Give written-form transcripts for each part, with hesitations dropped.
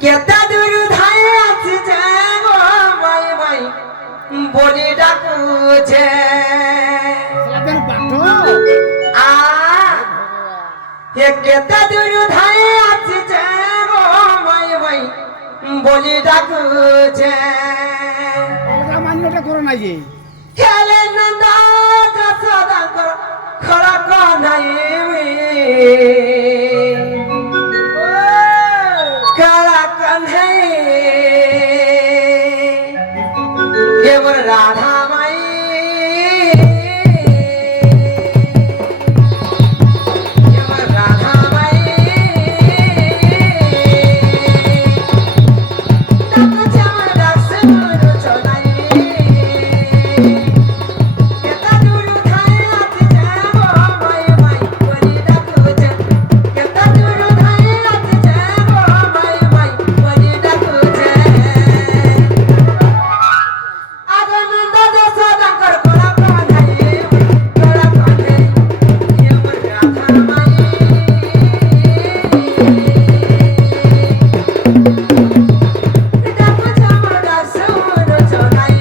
কেতা দূর ধাই আছে যাব ভাই ভাই বলি ডাকুছে আ কেতা দূর ধাই আছে যাব ভাই ভাই বলি ডাকুছে মান্যটা করো না যে খেলে নন্দা সদা খরা নাই কালা কান্হে কেবল রাধা মাই কেবল রাধা মাই ডাকুছে আমার ডাকছে মন চলাই কেতা দূর ধাই আছে যাব মাই মাই বলি ডাকুছে কেতা দূর ধাই আছে যাব মাই মাই বলি ডাকুছে আনন্দ যশোদাঙ্কর গোলা কাঁধে আমার রাধা মাই ডাকুছে আমার ডাকছে মন চলাই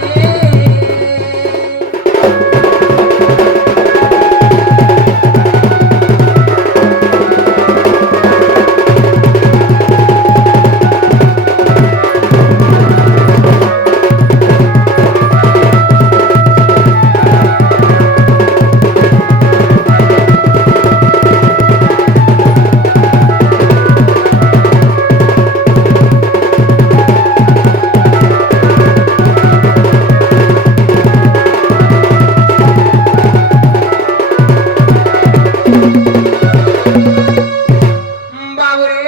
বাবুরে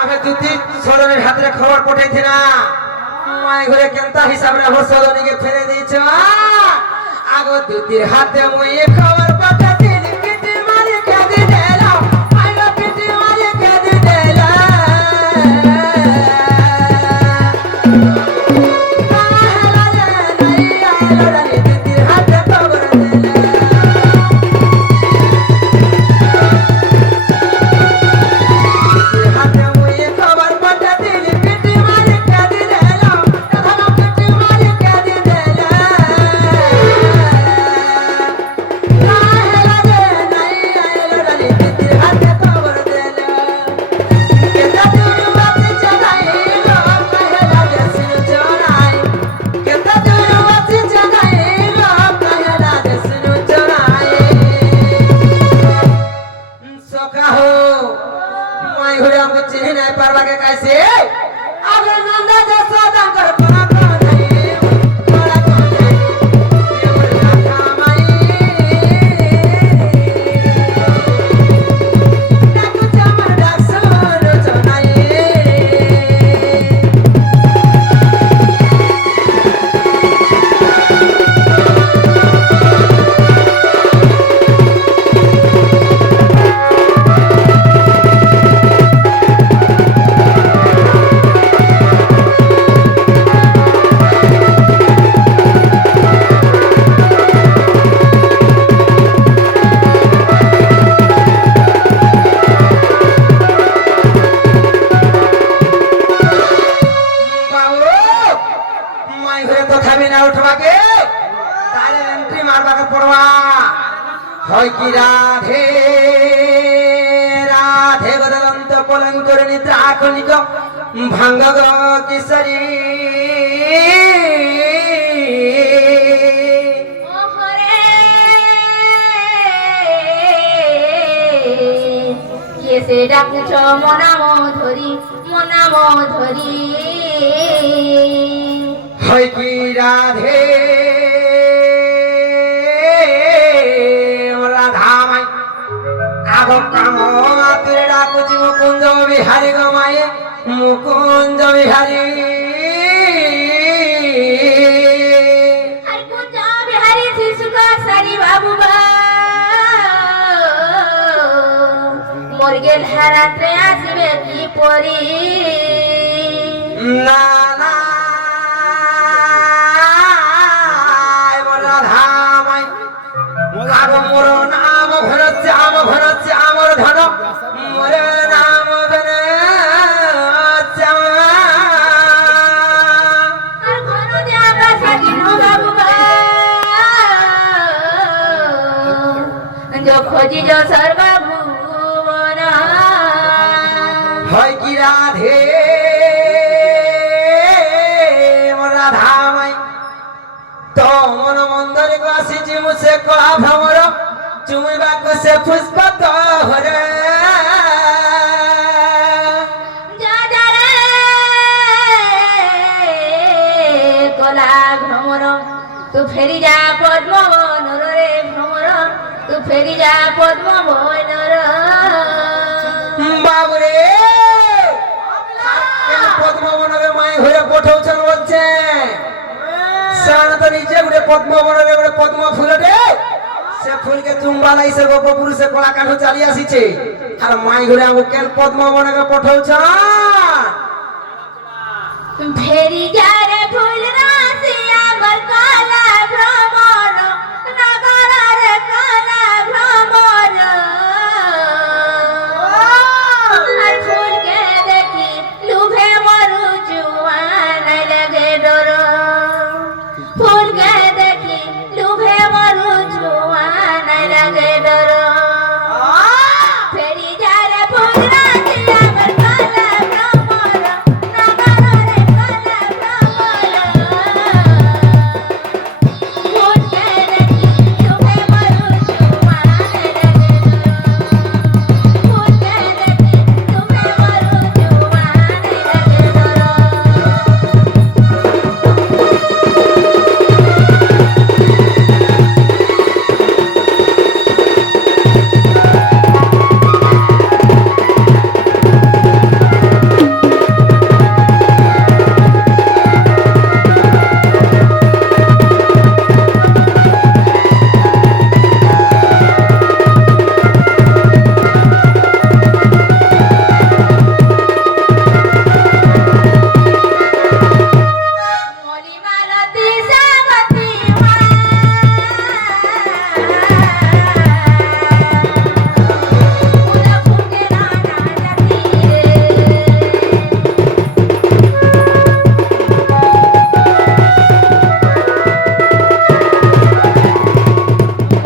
আমি দুটি সদনের হাতে খবর পঠাইছি না মাই ঘরে কেনতা হিসাবে আমার সদনীকে ফেলে দিয়েছ আগো দুটির হাতে মুই খবর পাঠাইছি পিটি মারি কেঁদে দিলাম আইলো পিটি মারি কেঁদে দিলাম দুটির হাতে খবর দিলাম হাতে মুই খবর পাঠাইছি পিটি মারি কেঁদে দিলাম কথা পিটি মারি কেঁদে দিলাম চিনি নাই পারবাকে কাইছে আগে নন্দা যশোদাঙ্কর গোলা কাঁধে গোলা কাঁধে কেবল রাধা মাই ডাকুছে আমার ডাকছে মন চলাই বাবু মাই ঘরে তো খাবি না উঠবাকে তাহলে এন্ট্রি মারবাকে পড়বা হয় কি রাধে রাধে গদন্ত পলঙ্কর নিদ্রা আকনিক ভাঙ্গ কিশোরী ওহরে কিসে ডাকুছ মনাম ধরি হয় কি রাধে রাধা মাই আগ কাম তুই ডাকুছি মুকুন্দ বিহারী গো মায়ে মুকুন্দ বিহারী আর কুঞ্জ বিহারী শিশুকা সারি বাবু মোর গেল হারাত্রে আসবে কি পরি না না রাধা মাই আগ মোর নাম ঘর আমার ধন মোর নাম ধন হয় কি রাধে রাধা মাই তো মন মন্দরে আসিছি মুছে কলা ভ্রমর চুমিବାକୁ ସେ পুষ্প হরে কলা ভ্রমর তু ফেরি যা পদ্ম বনর রে ভ্রমর তু ফেরি যা পদ্ম বনর বাবুরে পদ্মবনরে মাই ঘরে পঠাউছেন বলছে সারা তো নিজে গোটে পদ্মবনরে গোটে পদ্ম ফুল রে সে ফুলকে চুম্বা লাই সে গোপ পুরুষে কলা কাঠ চালি আসিছে আর মাই ঘরে আমু কেন পদ্মবনরে পঠাউছ ফেরি যা রে ফুল রাশি আমার কলা ভ্রমর নগর রে কলা ভ্রমর আর ফুলকে দেখি লুভে মরু জুয়ান লাগে ডর ফুলকে দেখি লুভে মরু জুয়ান লাগে ডর ফেরি যা রে ফুল রাশি আমার কলা ভ্রমর নগর রে কলা ভ্রমর ফুলকে দেখি লুভে মরু জুয়ান লাগে ডর ফুলকে দেখি লুভে মরু জুয়ান মলিমালতি সাগতি ফুল ফুটে রানা জাতি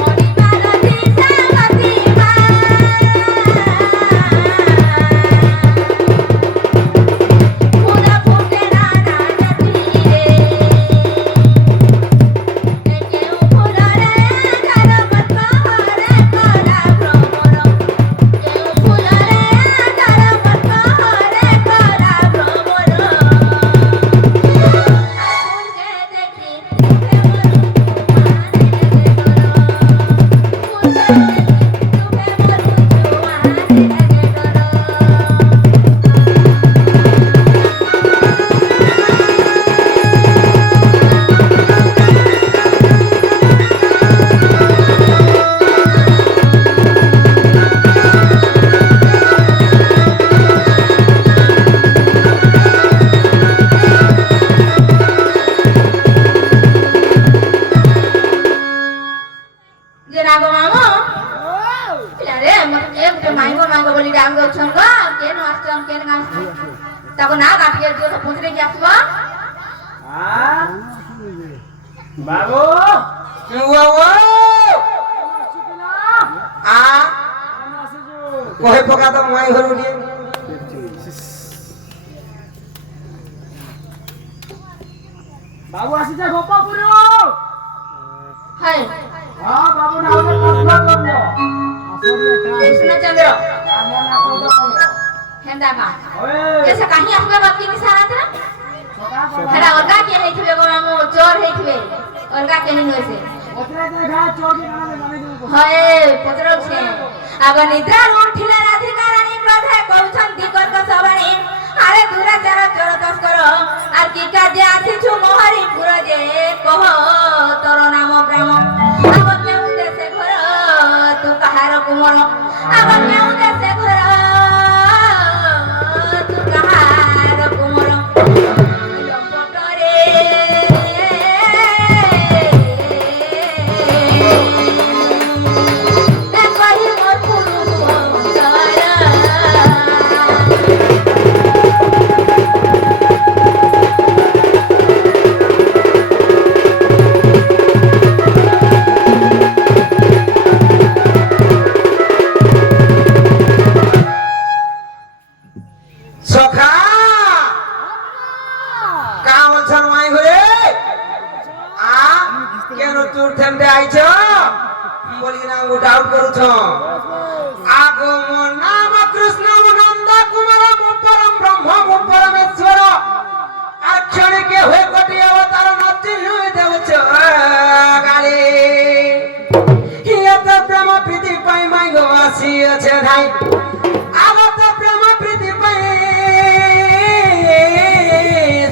মলিমালতি সাগতি ফুল ফুটে রানা জাতি কেউ ফুলরে ঘর মত হরে কলা ভ্রমর কেউ ফুলরে ঘর মত হরে কলা ভ্রমর ফুলকে দেখি লুভে মরু জুয়ান লাগে ডর যে রাগো মামো রে মতে একটু মাইগো মাইগো বলি ডাক দউছন গো কেন আসছন কেন আসছন তাকো না কাটিয়ে দিও তো পুছরে কি আসবো বাবু আ কহে পকা তো মাই ঘর উঠিয়ে বাবু আসিছে গোপাপুর হাই হ্যাঁ বাবু না হলে প্রশ্ন করলো কৃষ্ণচন্দ্র আমরা না করতে পারবো হেন্দা কা ওই এসে কাহি আসবে বাকি কি সারা তে সকাল করে হেডা অলগা কে হেইথিবে গো মামো চোর হেইথিবে অলগা কে নি হইছে ওতরে দেখা চৌকি কানে জানি দেব হয় পত্রছে আগ নিদ্রা উঠিলা রাধিকা রানী ক্রোধে কৌছন দিকর্ক সবাণী আরে দুরাচার চোর তস্কর আর কি কাজে আসিছু মোহরি পুর যে কহ তোর নাম গ্রাম আগ কেউ দেশে ঘর তু কাহার কুমল আগ কেউ দেশে ঘর তু কাহার কুমল লম্পটরে কহি মোর পুরু সখা কা বলছন মাই ঘরে আ কেন তোর থেমতে আইছ বলি না ও ডাউট করুছ আগো মো নাম কৃষ্ণ নন্দ কুমার পরম ব্রহ্ম পরমেশ্বর আক্ষরিকে হয়ে কোটি অবতার নতি লুই দেউছ গালি হিয়ত প্রেম প্রীতি পাই মাই গো আসিছে ধাই আগত প্রেম প্রীতি পাই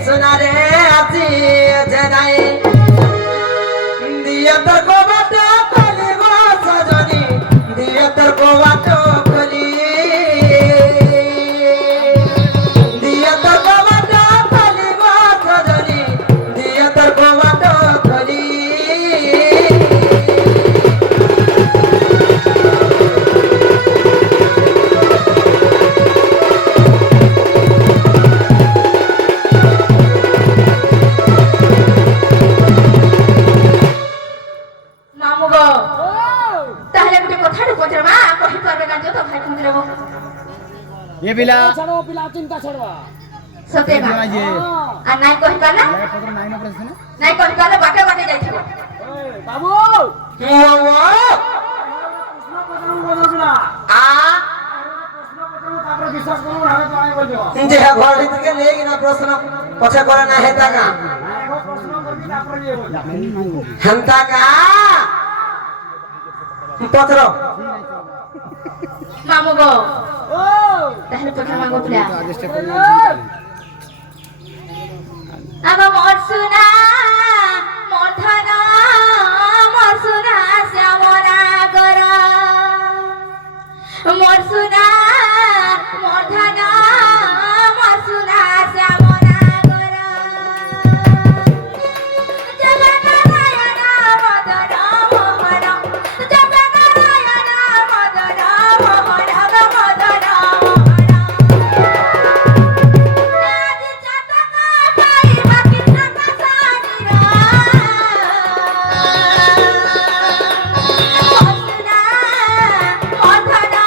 সোনারে আসিছে ধাই দিয়ে তোর গোবাট কলি গো সজনী দিয়ে তোর গোবাট কলি দিয়ে তোর গোবাট কলি গো সজনী দিয়ে তোর গোবাট কলি মামু গো তাহলে গোটে কথাটা পচারবা কহি পারবে কাজ তো ভাই খুঁজে দেব ये पिला ছাড়ো পিলা চিন্তা ছাড়বা সতে না ये আর নাই কহি পারলা पत्र नाइन ऑपरेशन है নাই কহি পারলে বাটে বাটে যাইছিল বাবু প্রশ্ন পচারু বলছিলা আ প্রশ্ন পচারু তারপরে বিশ্বাস করু নালে তো আমি বলবো যে ঘর থেকে লেগে না প্রশ্ন পছে করে না হেতা কা এখন প্রশ্ন করবি তারপরে ইয়ে বলবো হেতা কা পত্র মামু গো ও তাহলে পচার মাগো পিলা रजिस्टर আগো মোর সুনা মোর ধন মোর সুনা শ্যামলা গর মোর সুনা মোর ধন মোর সুনা শ্যামলা গর জগন্নারায়ণ মদন মোহন জগন্নারায়ণ মদন মোহন মদন মোহন আদি চাতকা পাইবা কৃষ্ণ সানিরা মসনা অধনা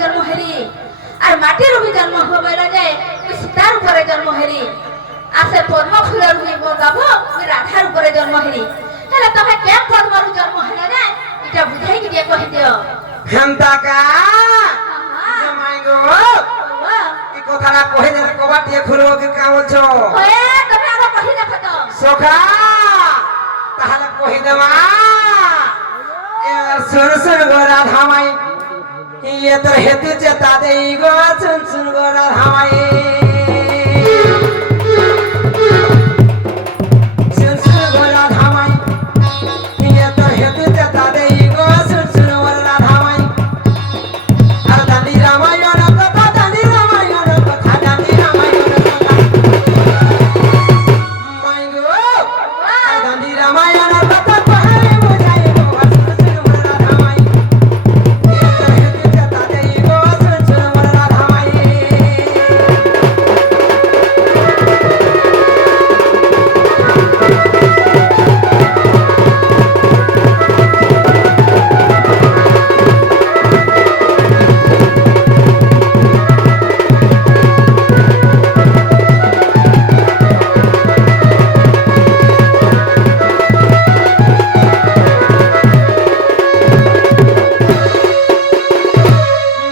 জন্ম হেরি আর মাটির রূপে জন্ম হবে যে তুই সীতার উপরে জন্ম হেরি আর সে পদ্ম ফুলের রূপে গাব তুই রাধার উপরে জন্ম হেরি হেলে তবে কেন পদ্মর জন্ম হেলে যে এটা বুঝাইকি দিয়ে কহি দিও হেমতাকা জামাই গো এই কথাটা কহে দে কবা দিয়ে খুলবো কি কা বলছো ওয়ে তুমি আগে কহি দেখো তো সখা তাহলে কহি দেবা এবার শুন শুন গো রাধামাই ইয়ে তোর হেতু চেতা দেই গো শুন শুন গো রাধামাই শুন শুন গো রাধামাই ইয়ে তোর হেতু চেতা দেই গো শুন শুন গো রাধামাই আর দানি রামায়ণ কথা দানি রামায়ণ কথা দানি রামায়ণ কথা মাই গো আর দানি রামায়ণ কথা কহে বোঝাই গো শুন শুন গো রাধামাই ইয়ে তোর হেতু চেতা দেই গো শুন শুন গো রাধামাই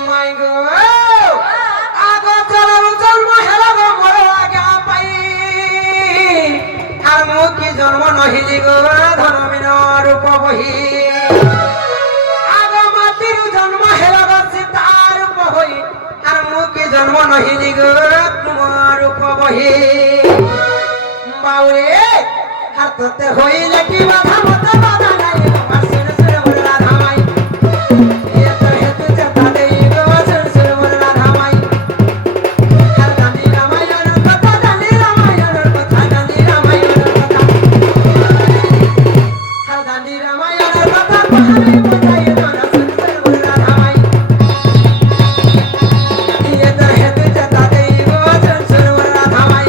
মাই গো আগো চলার জন্ম হেলা গো মোর আগা পাই আর মুকি জন্ম নহিলি গো ধনমিন রূপ বহি আগো মাটির জন্ম হেলা গো সীতার রূপ হই আর মুকি জন্ম নহিলি গো তোমার রূপ বহি বাউরে আর তোতে হইলে কি বাধা মতে বাধা নাই তোমার শুনে শুনে মোর রাধামাই ইয়ে তোর হেতু চেতা দেই গো শুন শুন মোর রাধামাই আর দানি রামায়ণ কথা দানি রামায়ণ কথা দানি রামায়ণ কথা আর দানি রামায়ণ কথা কহে বোঝাই না শুন শুন মোর রাধামাই ইয়ে তোর হেতু চেতা দেই গো শুন শুন মোর রাধামাই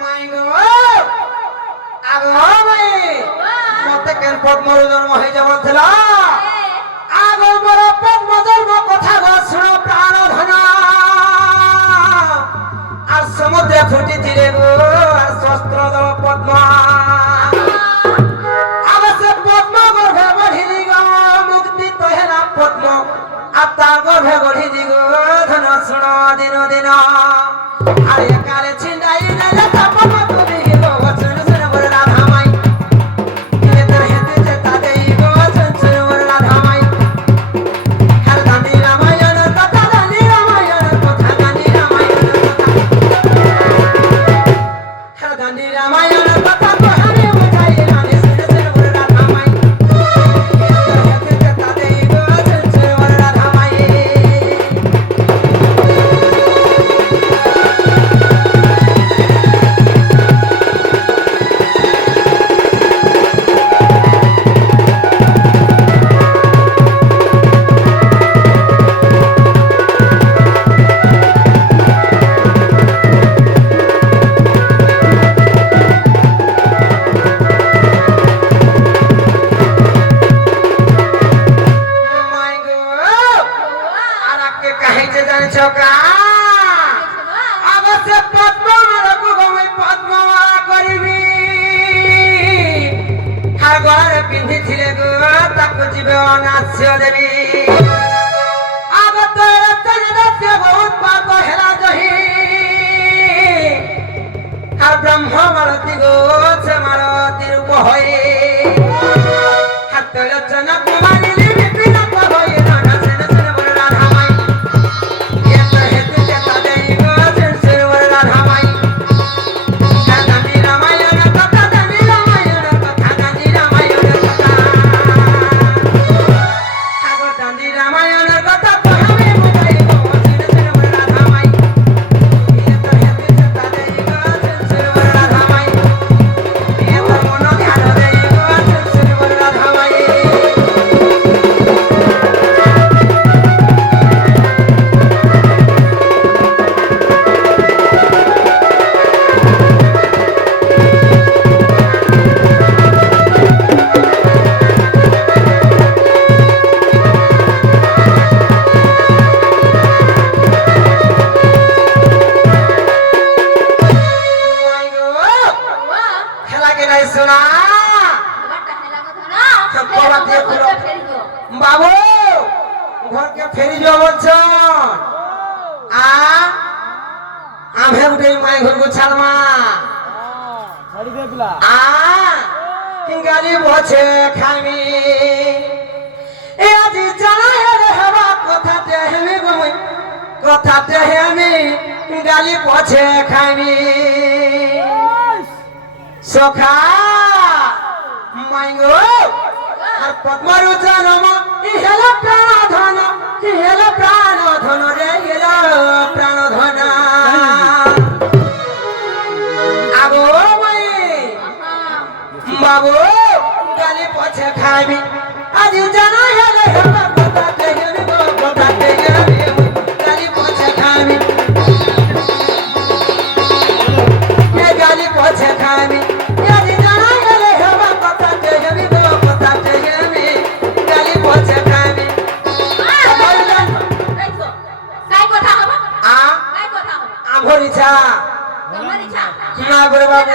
মাই গো আগো মাই মতে কেন পদ্মর জন্ম হয়ে যাব ছিল আগো মোর পদ্ম জন্ম কথা গো শুনো প্রাণ ধন আর সমুদ্রে ফুটিছিলে গো আর শস্ত্র দল পদ্ম আবার সে পদ্ম গর্ভে বঢ়িলি গো মুক্তি তো হেলা পদ্ম আর তার গর্ভে গঢ়িলি গো ধন শুণ দিন দিন আর একালে ছিন্দাই নেলে পদ্ম তুমি গো শুন শুন মোর রাধামাই ইয়ে তোর হেতু চেতা দেই গো শুন শুন মোর রাধামাই আর দানি রামায়ণ কথা দানি রামায়ণ কথা দানি রামায়ণ কথা আর দানি রামায়ণ কথা কহে বোঝাই রানী শুন শুন মোর রাধামাই ইয়ে তোর হেতু চেতা দেই গো শুন শুন মোর রাধামাই মাই গো আর আকে কাহিতে জানছো কা অবশ্য পদ্ম মারকু গমই পদ্ম মালা করিবি আর গলারে পিন্ধিছিলে গো তাকু জীবে অনাস্য দেবী আগত রতন দস্য বহুত পাপ হেলা জহি আর ব্রহ্ম মালতী গো সে মালতী রূপ হয়ে হাত রচন কুমারিলি বিপিন হয়ে রাধা সেন সেন মোর রাধামাই ইয়ে তোর হেতু চেতা দেই গো সেন সেন মোর রাধামাই আর দানি রামায়ণ কথা দানি রামায়ণ কথা দানি রামায়ণ কথা আগো দানি রামায়ণ কথা কহে বোঝাই গো সেন সেন মোর রাধামাই ইয়ে তোর হেতু চেতা দেই গো সেন সেন মোর রাধামাই ইয়ে তোর মন ধ্যান দেই গো সেন সেন মোর রাধামাই দিয়ে খুলো ঘরকে ফেরি দিও। বাবু ঘরকে ফেরি যাও বলছ আমি উঠে মাই ঘরকে ছাড়মা ছাড়ি দে পিলা গালি বছে খামি এ আজি জানা রে হবা কথাতে হেমি গমই কথাতে হেমি গালি বছে খামি সখা মাইগো আর পদ্মরু জনম ইহেল প্রাণ ধন রে ইহেল প্রাণ ধন আগো মাই বাবু গালি পছে খাইবি আজি জানা হেলে হেবা কথাতে হেমি গো কথাতে হেমি গালি পছে খাইবি এ গালি পছে খাইবি আজি জানা হেলে হেবা কথাতে হেমি গো কথাতে হেমি গালি পছে খাইবি দেখো কাই কথা হবে আ কাই কথা হবে আভরিছা তোমার ইচ্ছা না করে বাবু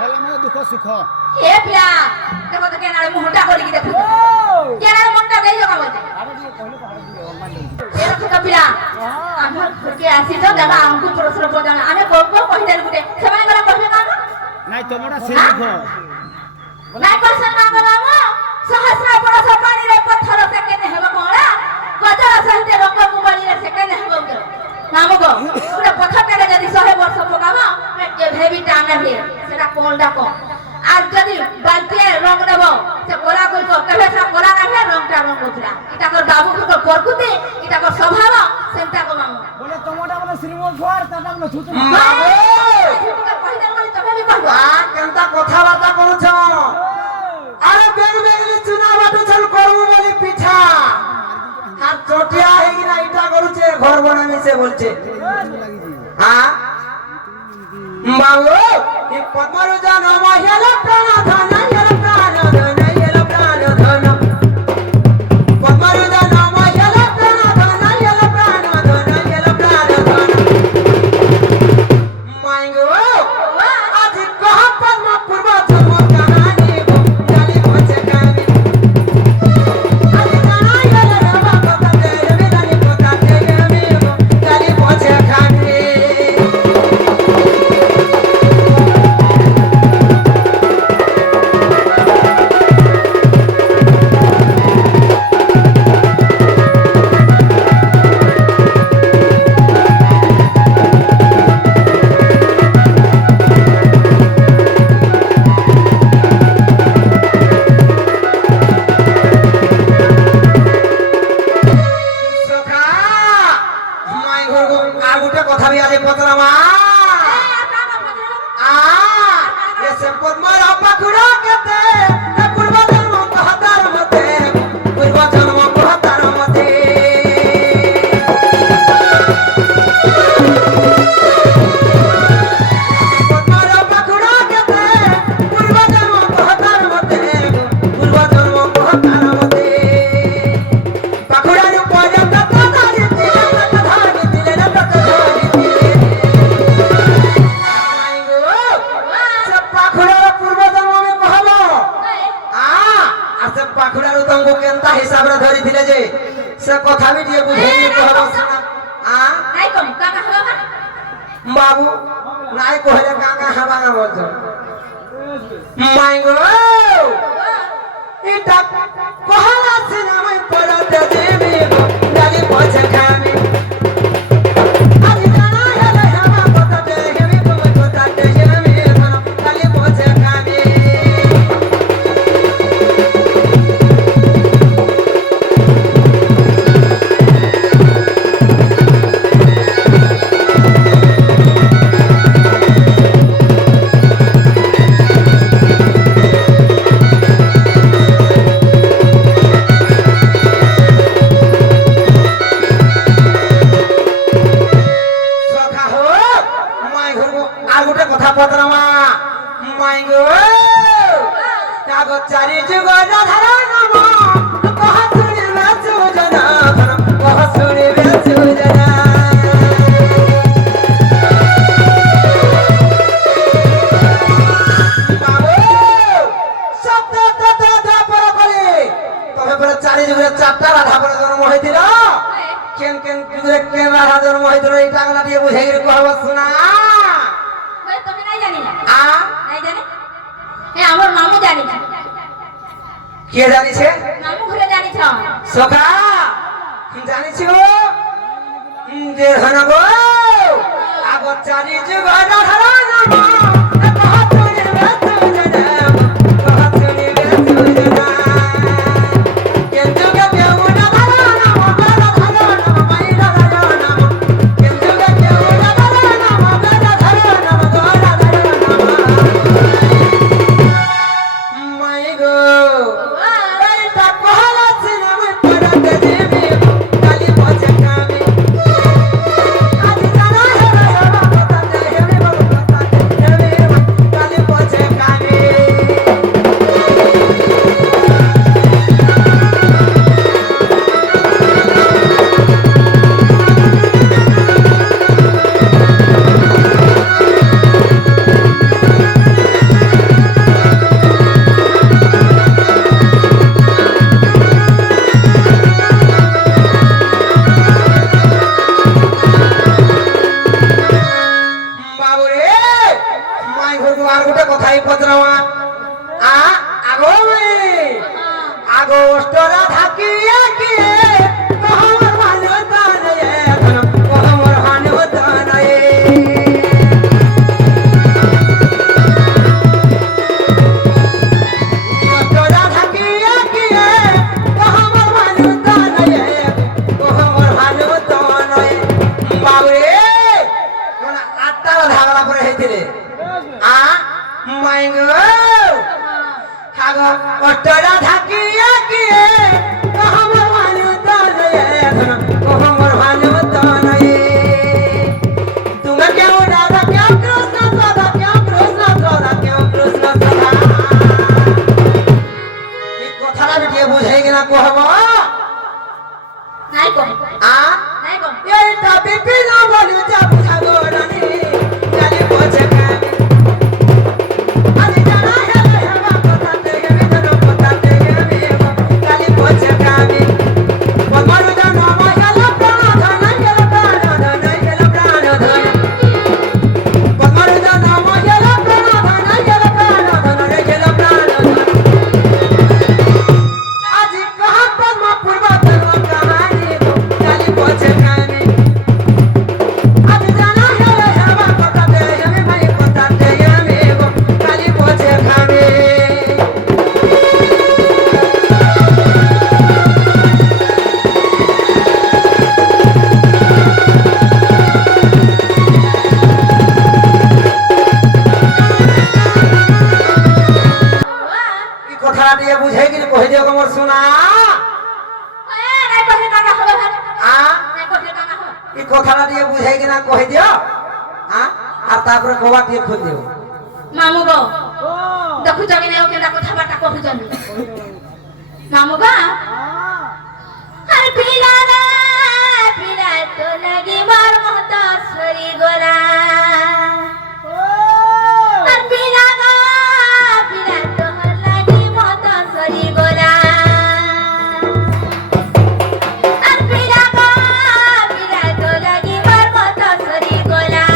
ভালো মানে দুঃখ সুখ হে পিলা দেখো তো কেনারে মুহটা করি কি দেখো কেনারে মনটা দেই জমা বলতে আরে দিয়ে কইলে তো আরে দিয়ে অনলাইন এরকম তো পিলা আমার ঘরকে আসি তো দাদা আমাকে প্রশ্ন পড়া আমি গল্প কইতে গুটে সবাই করে কইবে কাম নাই তোমরা সেই দুঃখ নাই কোশ্চেন কাম বাবু সহস্র পরশ পানিরে পথর সেকেন্ড হেবা কোড়া গজর সহিতে রঙ্গ কুমারীরে সেকেন্ড হেবা গো নাম গো পুরো পথরটাকে যদি 100 বর্ষ পকাবো এ ভেবি টানে হে সেটা কোলটা কম আর যদি বালতিয়ে রং দেব সে কোলা কইব কেবে সে কোলা না হে রংটা রং উঠলা এটা কর বাবু কো করকুতি এটা কর স্বভাব সেটা কো মামু বলে তোমাটা বলে শ্রীমন্ত ঘর তাটা বলে ছুটি বাবু কইতে বলি তবে বি কইব কেনতা কথাবার্তা করছ আরে বেগ বেগলি চুনা বাটু চল করবো বলি পিঠা আর চটিয়া হেগি না ইটা করুছে ঘর বানামি সে বলছে হ্যাঁ বাবু এই পদ্মরু জনম হেল প্রাণ ধন হেল প্রাণ ধন হেল প্রাণ ধন পদ্মরু জনম হেল প্রাণ ধন হেল প্রাণ ধন হেল প্রাণ ধন মাইগো আজ কহ পদ্ম পূর্ব জন্ম কাহানি গালি বছে কামি আজ জানা হেল হেবা কথা দে হেমি গালি কথা দে হেমি গালি বছে খামি সখা মাই ঘর আর গুটে কথা বি আজ পতরামা এসে পদ্মর পাখুড়া কেতে পূর্ব জন্ম কহতার মতে পূর্ব জন্ম কহতার মতে পদ্মর পাখুড়া কেতে পূর্ব জন্ম কহতার মতে পূর্ব জন্ম কহতার মতে পাখুড়ার উপরে তত ধারি দিলে তত ধারি দিলে তত ধারি দিলে সে পাখুড়ার পূর্ব জন্ম আমি কহব আর সে পাখুড়ার তঙ্গু কেনতা হিসাবে ধরি দিলে যে সে কথা বি দিয়ে বুঝেই কহব শোনা নাই কম কাকা হবে বাবু নাই কহলে কাকা হাবাগা বলছ মাইগো এটা কহলা সিনেমায় পড়তে দেবে গালি পছে খামি আজ জানা হেলে হেবা কথাতে হেমি তুমি কথাতে হেমি গালি পছে খামি চারি যুগে চারটা রাধা করে জন্ম হয়েছিল কেন কেন যুগে কেন রাধা জন্ম হয়েছিল এই টাংলা দিয়ে বুঝে গেলে কহব শোনা তোকে নাই জানি না আ নাই জানি আমার মামু জানি না কে জানিছে মামু ঘুরে জানিছ সখা জানিছ যে হনব আগ চারি যুগ রাধা নাম কহত নিবে তুজে নাম কহত নিবে তুজে নাম কেন যুগে কেউ রাধা নাম রাধা নাম মাই রাধা নাম কেন যুগে কেউ রাধা নাম রাধা নাম রাধা নাম মাই গো এইটা কহলা ছিলাম পরতে দেবী কালি পচে কামে আজ জানা হে বাবা কথাতে হেবে বাবা কথাতে হেবে কালি পচে কামে বাবুরে মাই ঘরকু আর গোটে কথাই পচরাওয়া আগো আগো অষ্টরা থাকিয়া কি কহমর ভালো তানয়ে কহমর ভালো তানয়ে অষ্টরা থাকিয়া কি কহমর ভালো তানয়ে কহমর ভালো তানয়ে বাবুরে মানে আটটা ধাগড়া করে হইতিলে মাই গো আগো অষ্টরা থাকিয়া কি কহমর ভালো তানয়ে কহমর ভালো তানয়ে তুমি কেউ রাধা কেউ কৃষ্ণ সদা কেউ কৃষ্ণ সদা কেউ কৃষ্ণ সদা এই কথাটা বিটিয়ে বুঝাই কিনা কহব নাই কম আ নাই কম এইটা বিপিন বলি যা বুঝাবো রানী কালি পচে কামে আজ জানা হে হেবা কথাতে হেবে ধরো কথাতে হেবে কালি পচে কামে পদ্মারু জানো ময়লা প্রাণ ধন গেল প্রাণ ধন গেল প্রাণ ধন পদ্মারু জানো ময়লা প্রাণ ধন গেল প্রাণ ধন গেল প্রাণ ধন আজ কহা পদ্মা পূর্বতন কাহানি কালি পচে কামে আজ জানা হে হেবা কথাতে হেবে ভাই কথাতে হেবে কালি পচে কামে এই কথাটা দিয়ে বুঝাই কি কই দিও মোর সোনা নাই কহে কাকা হবে আ নাই কহে কাকা হবে এই কথাটা দিয়ে বুঝাই কিনা কই দিও আর তারপরে কবা দিয়ে খুল দিও মামু গো ও দেখুছ কি নাই ওকে কথাবার্তা কহুছনি মামু গো আর পিলা রে পিলা তো লাগি মার মত সরি গোলা আর পিলা গো পিলা তো লাগি মত সরি গোলা আর পিলা গো পিলা তো লাগি মার মত সরি গোলা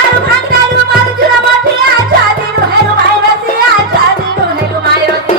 আর ভাগদারু মার জুরা মাঠে আছা দিনু হেরু ভাইরাসি আছা দিনু হেরু মাইরতি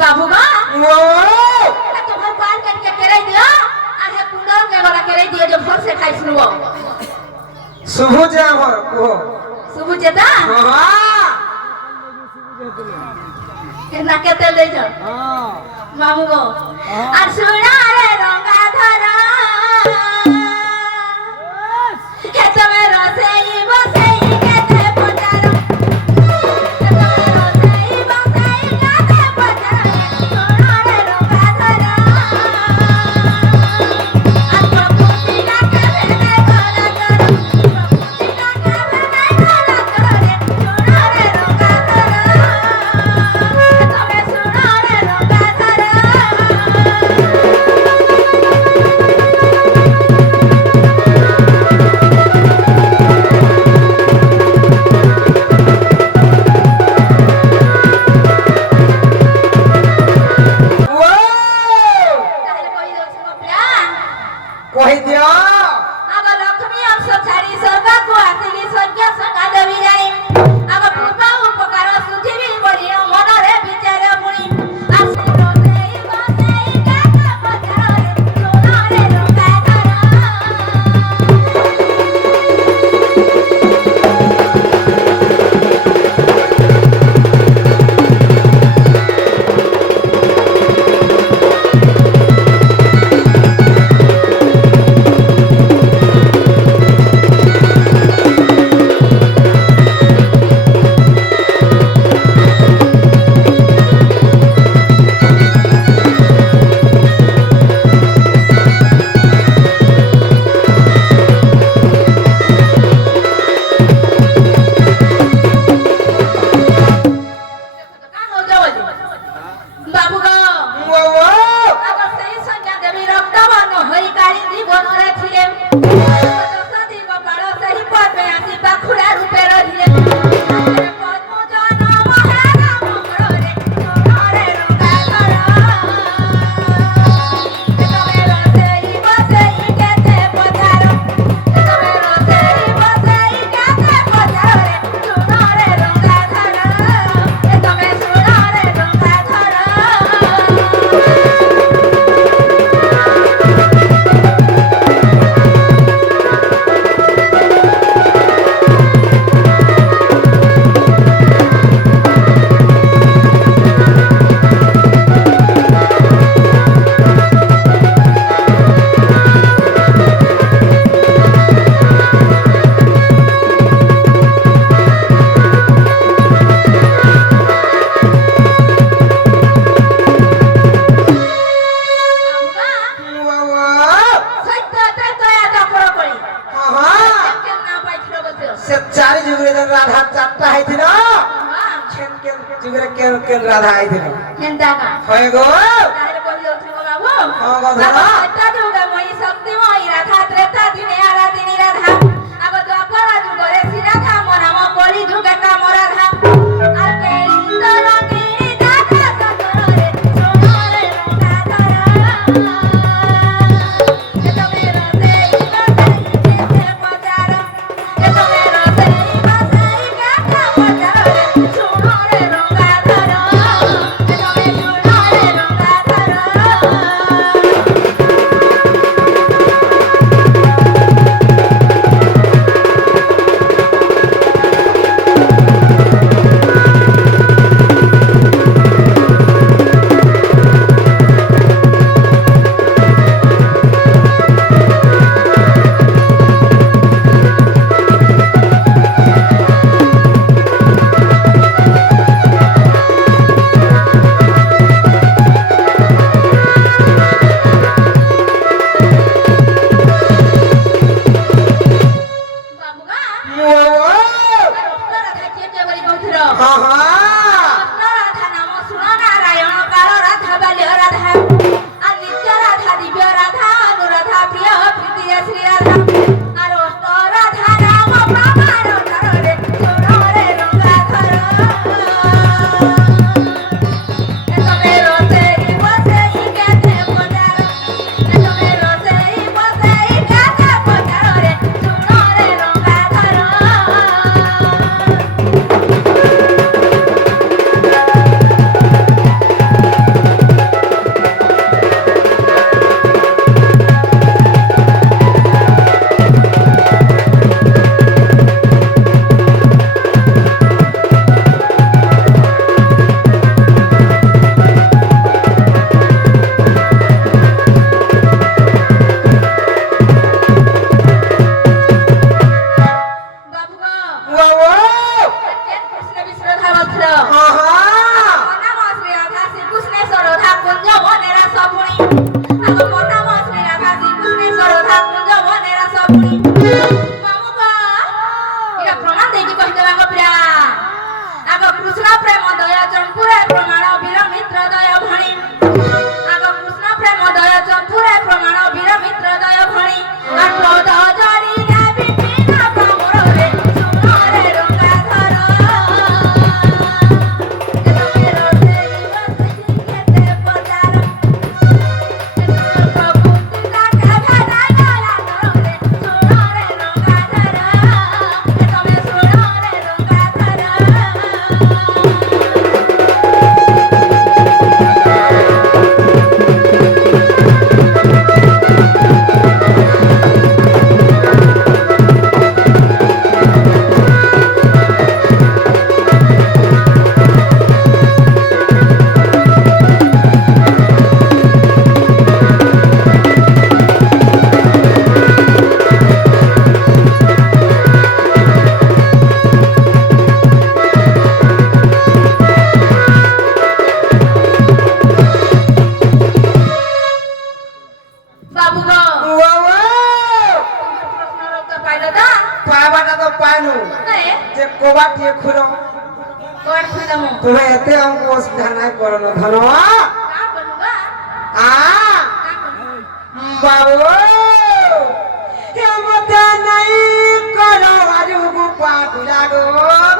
বাবু গো ও তোমার পাল কাটকে কেরাই দিও আর হে কুন্দর কে গলা কেরাই দিয়ে যে ভরসে খাইছলু শুভ যে আমার ও সুবুজে তা বাবা না কে তেল দেইছ হ্যাঁ বাবু গো আর সুরা রে রঙা ধরা খেতমে রসেই বসেই কেতে পচারো খেতমে রসেই বসেই কেতে পচারো সুরা রে রঙা ধরা আর প্রভুতি ডাকে ভেনে গলা করো প্রভুতি ডাকে ভেনে গলা করো রে সুরা রে রঙা ধরা খেতমে সুরা রে রঙা ধরা ও তাহলে কই যাচ্ছে বাপলা কই দিও আগ লক্ষ্মী অংশ ছাড়ি স্বর্গକୁ ଆସିଲି ସ୍ୱର୍ଗ ସଙ୍ଗା ଦେବି ଜାଣି ଆଗ ପୂର୍ବ ଉପକାର ସୁଝିବି ବୋଲି ମନରେ ବିଚାର ପୁଣି ଆସୁ ରୋଷେଇ ବସେଇ କାକ ପଚାରେ ସୁନରେ ଲଙ୍କା ଧର কান হয়ে যাবে বাবু গো ও ও আগ সেই সঞ্জা দেবী রক্তবর্ণ হই কালী জীবନରେ ଥିଲେ দশদি গোপাଳ ସେହି পর্বে আসি বাখুড়া রূপে রহিলে পদ্ম জনম হেরা মঙ্গଳରେ সোনারে রঙা ধর তবে রসেই বসেই কেতে পচার তবে রসেই বসেই কেতে পচার রে সোনারে রঙা ধর তবে সোনারে রঙা ধর ও ও সে চারি যুগরে রাধা চারটা হইছিল কেন কেন যুগরে কেন কেন রাধা হইছিল হয় গো রঙা ते हमको असुविधा नहीं करो धनो का बोलूगा आ का बोलूगा बाबू हमते नहीं करो आजू गुपा गुलागो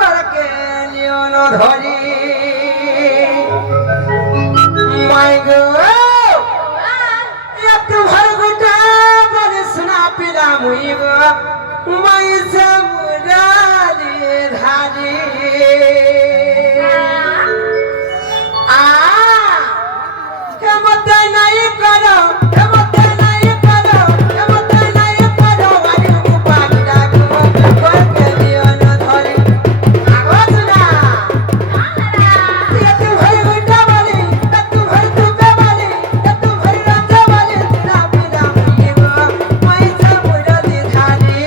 घर के लियो न धरी माय गो ये तुम्हार गुटा बने सुना पिला मुई गो मैं सब राजी धारी आ हमत नहीं करो हमत नहीं करो हमत नहीं करो वाली गुपा गिरा गो कर के दियो न धरी आवाज ना ये तू भर गुटा वाली तू भर तुबे वाली तू भर राजा वाली ना पिला मुई गो मैं सब राजी धारी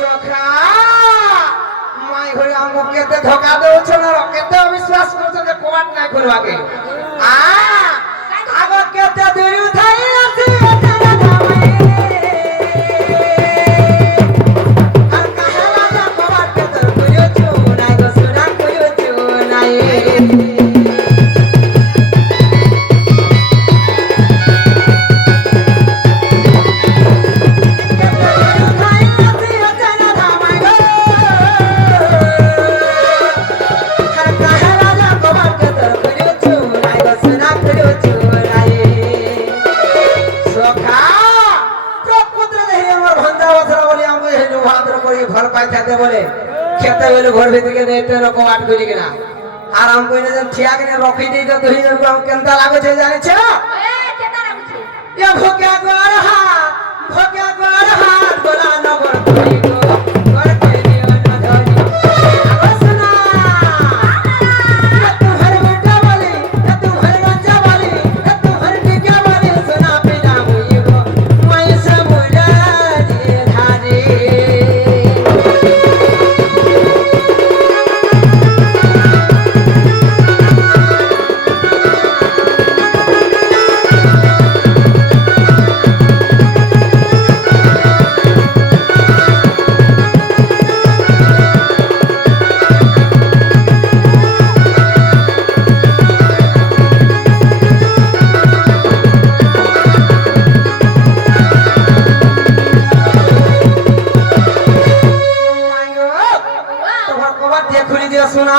ସଖା ମାଇ ଘରେ ଆମକୁ କେତେ ଧୋକା ଦଉଛନ କେତେ ଅବିଶ୍ୱାସ କରୁଛନ ଯେ କୋବାଟ ନାଇଁ ଖୋଲବାକେ ଆ ଆଗ କେତେ ଦୂର ଥାଇ ଆସି ଏତେରା ଧାମେ আর কাহে রাজা কোবাଟ কেତେ কইছো নাই গো সুনা কইছো নাই घर पाई खाते बोले खेते बोले घर भीतर के देते नको आट करी के ना আর हम कोई ने ठिया के रखी दे तो तुही को हम केनता लागो छे जाने छ ए केता लागुछे ये भोक्या गोरहा बोला नगर कोई को घर के दियो न धरी सुना तू हर बेटा वाली तू हर राजा वाली तू हर टिका वाली सुना पिला मुई को मैं सब राजी धारी তোমার কবার দিয়ে খুলি দিয়ে শোনা